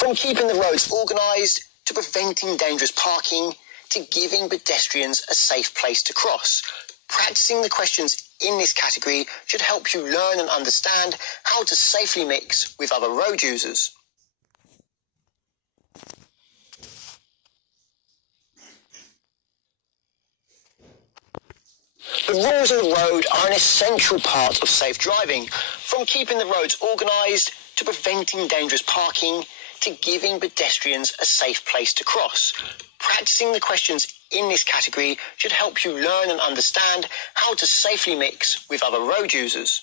From keeping the roads organised, to preventing dangerous parking, to giving pedestrians a safe place to cross. Practicing the questions in this category should help you learn and understand how to safely mix with other road users. The rules of the road are an essential part of safe driving, from keeping the roads organised, to preventing dangerous parking, to giving pedestrians a safe place to cross. Practicing the questions in this category should help you learn and understand how to safely mix with other road users.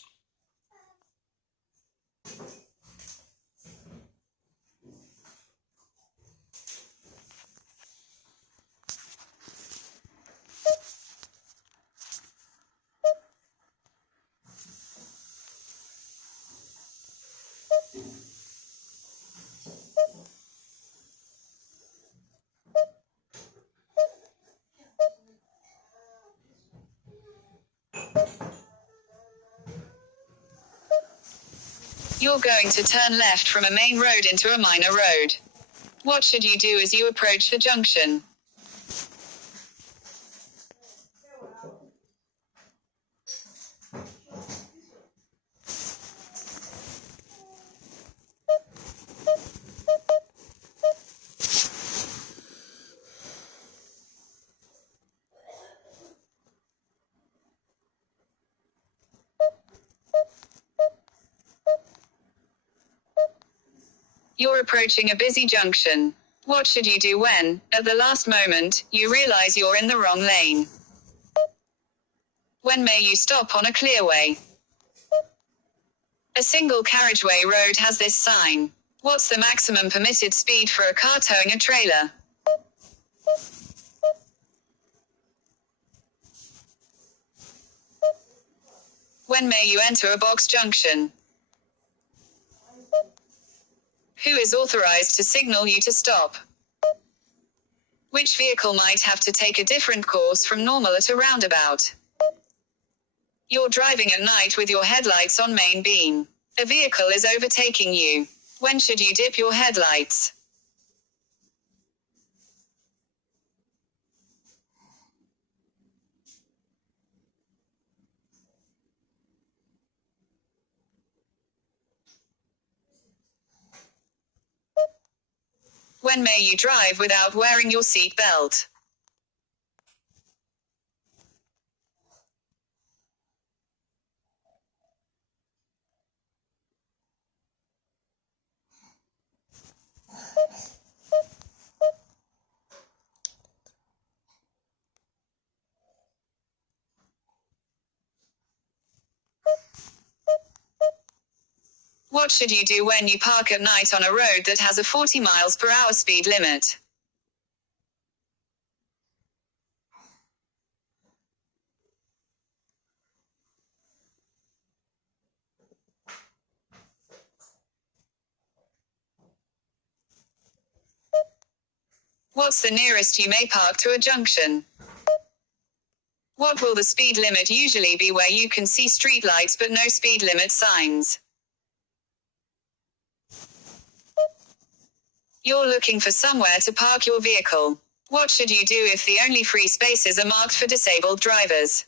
You're going to turn left from a main road into a minor road. What should you do as you approach the junction? You're approaching a busy junction. What should you do when, at the last moment, you realize you're in the wrong lane? When may you stop on a clearway? A single carriageway road has this sign. What's the maximum permitted speed for a car towing a trailer? When may you enter a box junction? Who is authorized to signal you to stop? Which vehicle might have to take a different course from normal at a roundabout? You're driving at night with your headlights on main beam. A vehicle is overtaking you. When should you dip your headlights? When may you drive without wearing your seat belt? What should you do when you park at night on a road that has a 40 miles per hour speed limit? What's the nearest you may park to a junction? What will the speed limit usually be where you can see street lights but no speed limit signs? You're looking for somewhere to park your vehicle. What should you do if the only free spaces are marked for disabled drivers?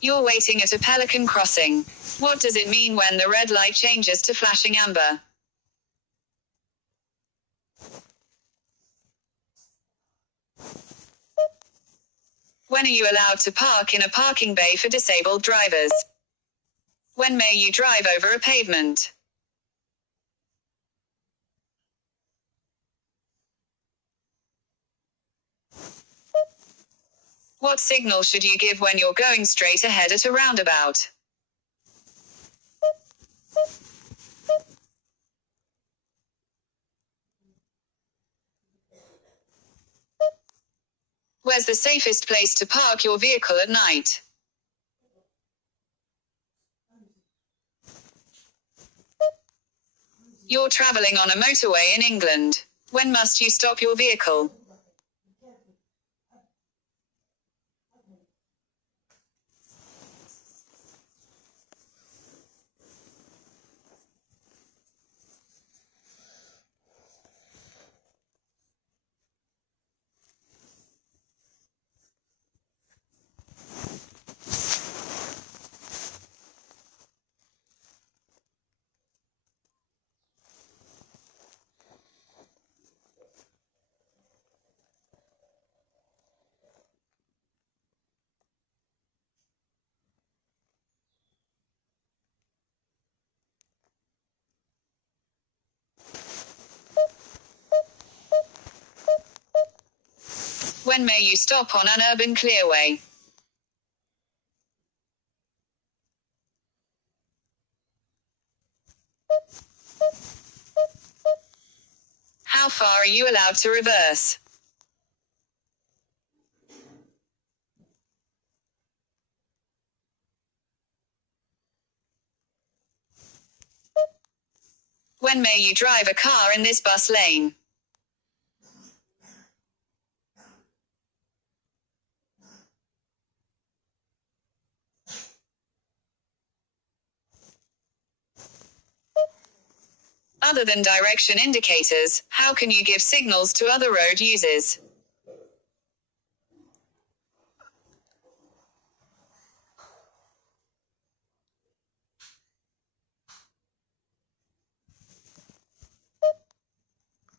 You're waiting at a pelican crossing. What does it mean when the red light changes to flashing amber? When are you allowed to park in a parking bay for disabled drivers? When may you drive over a pavement? What signal should you give when you're going straight ahead at a roundabout? Where's the safest place to park your vehicle at night? You're traveling on a motorway in England. When must you stop your vehicle? When may you stop on an urban clearway? How far are you allowed to reverse? When may you drive a car in this bus lane? Other than direction indicators, how can you give signals to other road users?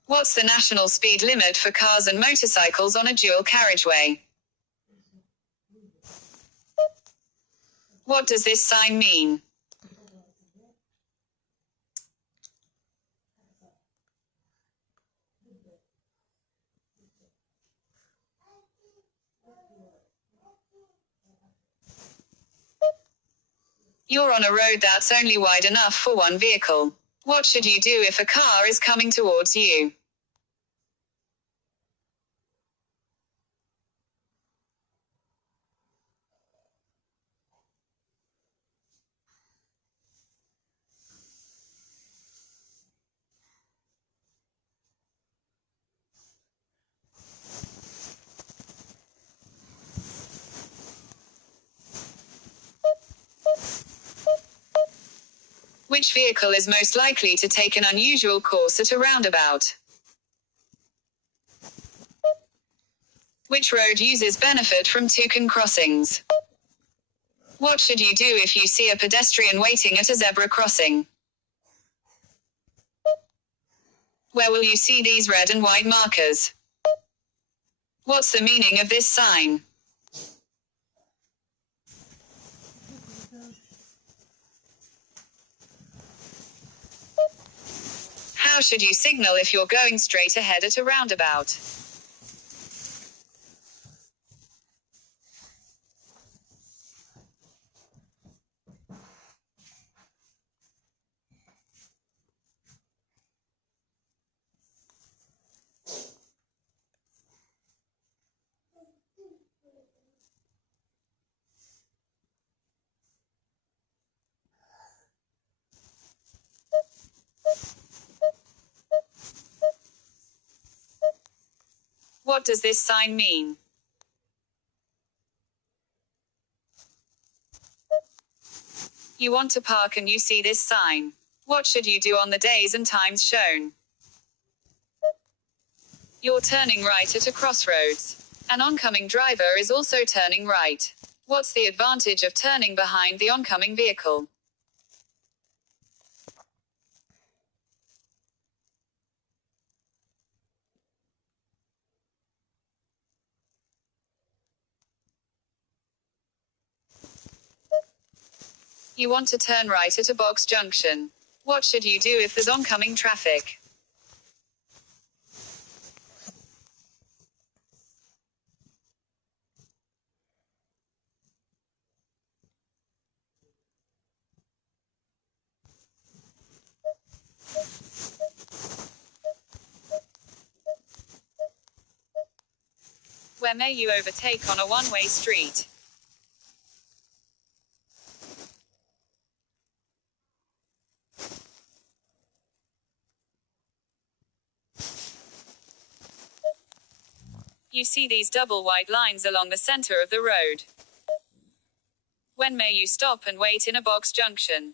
What's the national speed limit for cars and motorcycles on a dual carriageway? What does this sign mean? You're on a road that's only wide enough for one vehicle. What should you do if a car is coming towards you? Which vehicle is most likely to take an unusual course at a roundabout? Which road users benefit from toucan crossings? What should you do if you see a pedestrian waiting at a zebra crossing? Where will you see these red and white markers? What's the meaning of this sign? How should you signal if you're going straight ahead at a roundabout? What does this sign mean? You want to park and you see this sign. What should you do on the days and times shown? You're turning right at a crossroads. An oncoming driver is also turning right. What's the advantage of turning behind the oncoming vehicle? You want to turn right at a box junction. What should you do if there's oncoming traffic? Where may you overtake on a one-way street? You see these double white lines along the center of the road. When may you stop and wait in a box junction?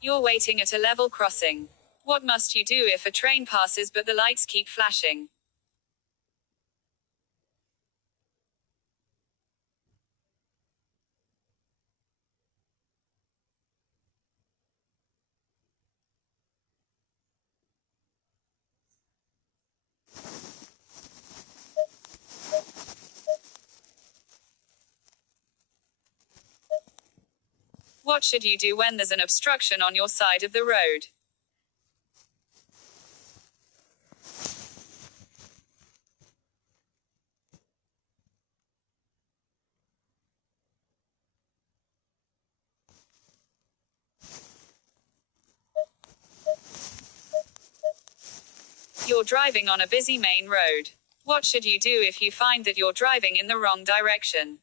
You're waiting at a level crossing. What must you do if a train passes but the lights keep flashing? What should you do when there's an obstruction on your side of the road? You're driving on a busy main road. What should you do if you find that you're driving in the wrong direction?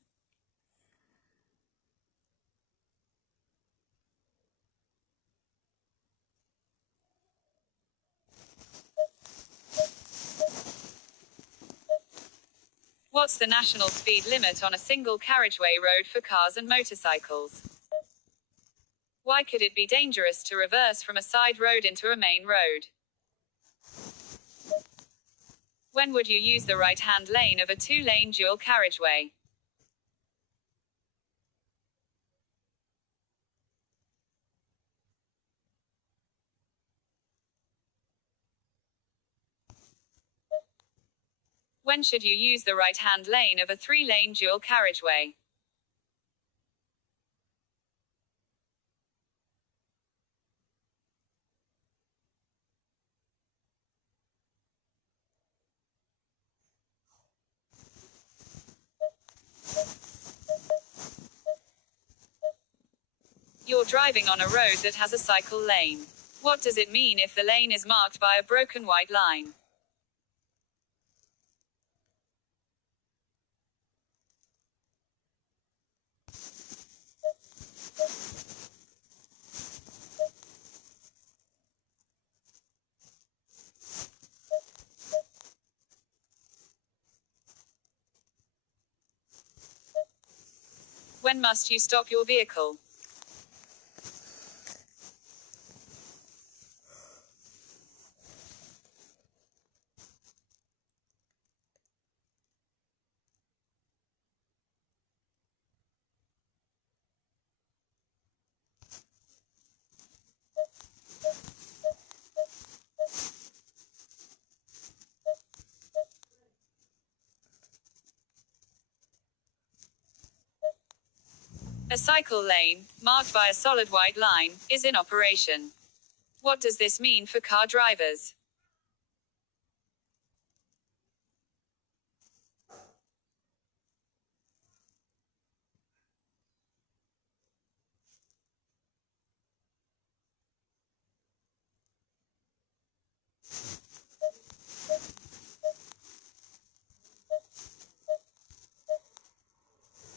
What's the national speed limit on a single carriageway road for cars and motorcycles? Why could it be dangerous to reverse from a side road into a main road? When would you use the right-hand lane of a two-lane dual carriageway? When should you use the right-hand lane of a three-lane dual carriageway? You're driving on a road that has a cycle lane. What does it mean if the lane is marked by a broken white line? When must you stop your vehicle? A cycle lane, marked by a solid white line, is in operation. What does this mean for car drivers?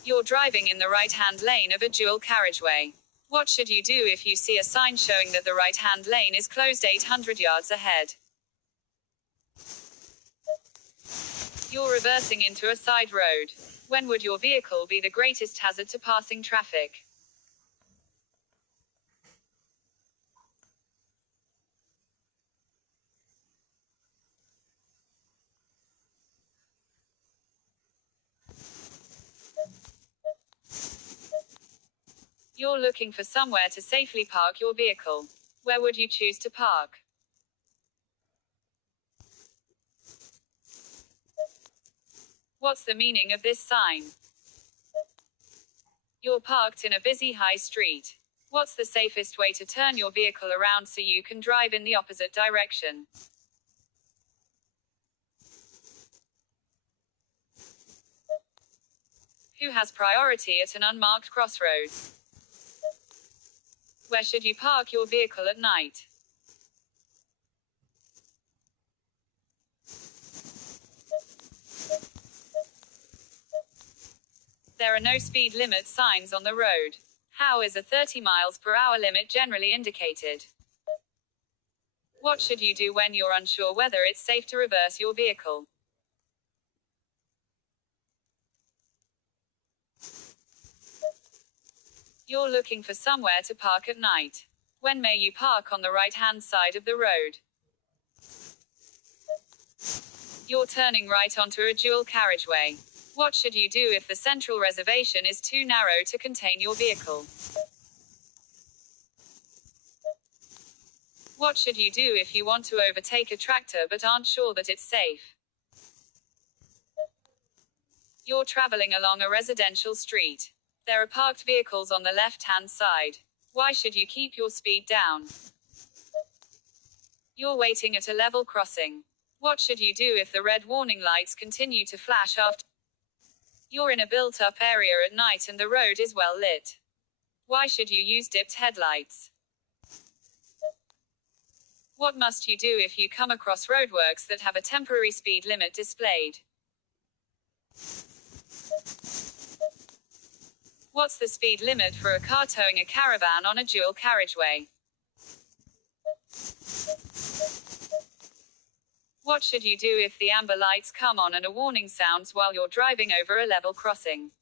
You're driving in the right-hand lane of a dual carriageway. What should you do if you see a sign showing that the right-hand lane is closed 800 yards ahead? You're reversing into a side road. When would your vehicle be the greatest hazard to passing traffic? You're looking for somewhere to safely park your vehicle. Where would you choose to park? What's the meaning of this sign? You're parked in a busy high street. What's the safest way to turn your vehicle around so you can drive in the opposite direction? Who has priority at an unmarked crossroads? Where should you park your vehicle at night? There are no speed limit signs on the road. How is a 30 miles per hour limit generally indicated? What should you do when you're unsure whether it's safe to reverse your vehicle? You're looking for somewhere to park at night. When may you park on the right-hand side of the road? You're turning right onto a dual carriageway. What should you do if the central reservation is too narrow to contain your vehicle? What should you do if you want to overtake a tractor but aren't sure that it's safe? You're traveling along a residential street. There are parked vehicles on the left-hand side. Why should you keep your speed down? You're waiting at a level crossing. What should you do if the red warning lights continue to flash after? You're in a built-up area at night and the road is well lit. Why should you use dipped headlights? What must you do if you come across roadworks that have a temporary speed limit displayed? What's the speed limit for a car towing a caravan on a dual carriageway? What should you do if the amber lights come on and a warning sounds while you're driving over a level crossing?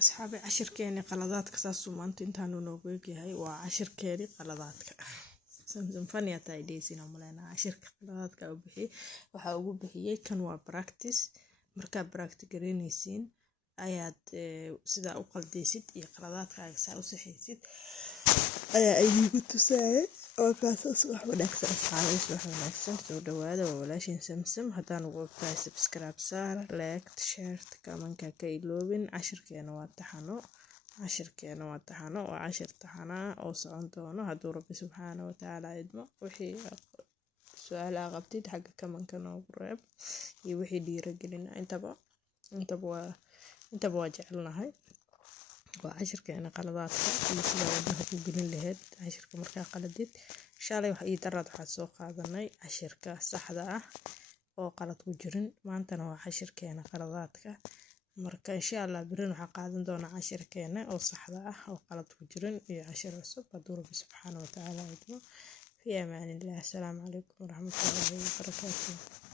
asxaabi cashirkeeni qaladaadka saasuu maanta intaanu noogu egyahay waa cashirkeeni qaladaadka samsam fania taideysin malena cashirka qaladaadka u bixiyay waxa ugu bixiyay kan waa practice marka practice gareynaysiin ayaad sida u qaldeysid iyo qaladaadkaaga saa u saxaysid ayaa idigu tusayay oo kaasas wax wanaagsan asxaabi wax wanaagsan soo dhawaada waa walaashin samsam haddaan ugu ogtahay subscribe saar like share comment ka iloobin cashirkeena waa taxano waa cashir taxana oo socon doono hadduu rabbi subxaanahu wa tacaala idmo wixii su'aal qabtid xagga comment ka noogu reeb iyo wixii dhiirigelin intaba waa jecelnahay waa cashirkeena qaladaadka iyo sida wadnaha ku gelin lahayd cashirka markaa qaladid shalay wax ii daraad waxaa soo qaadanay cashirka saxda ah oo qalad ku jirin maantana waa cashirkeena qaladaadka marka insha Allah birin waxaa qaadan doona cashirkeena oo saxda ah oo qalad ku jirin iyo cashir cusub hadduu rabbi subxaanahu wa tacaala idmo fi amaanillah. Assalaamu calaykum waraxmatullaahi wabarakaatuh.